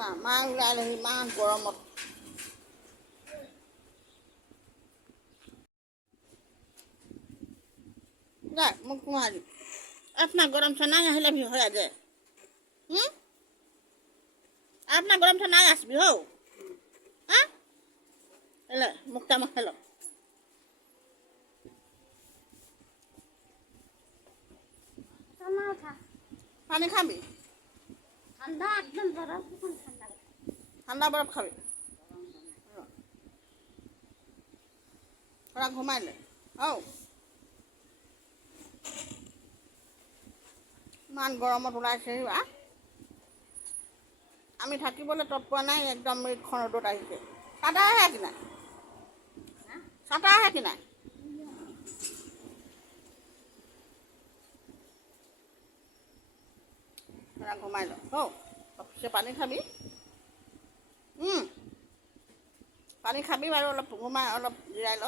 না মা ওলাই আহি ইমান গৰমত যাই মোক কুমাৰী अपना गरम से ना हेले भी हो जाए अपना गरम से ना आसबी हो हाँ हेलो मुक्ता मत हेलो पानी खाबी ठंडा एकदम बर्फ ठंडा ठंडा बर्फ खाबी थोड़ा घुमाई ले औ मान गरमत ওলাইছে আমি থাকিবলৈ তৎ পোৱা নাই একদম এইখন ৰ'দত আহিছে চাটা আহে কি নাই চাটা আহে কি নাই ঘুমাই ল হ অফিসে পানী খাবি পানী খাবি বাৰু অলপ ঘুমাই অলপ জিৰাই ল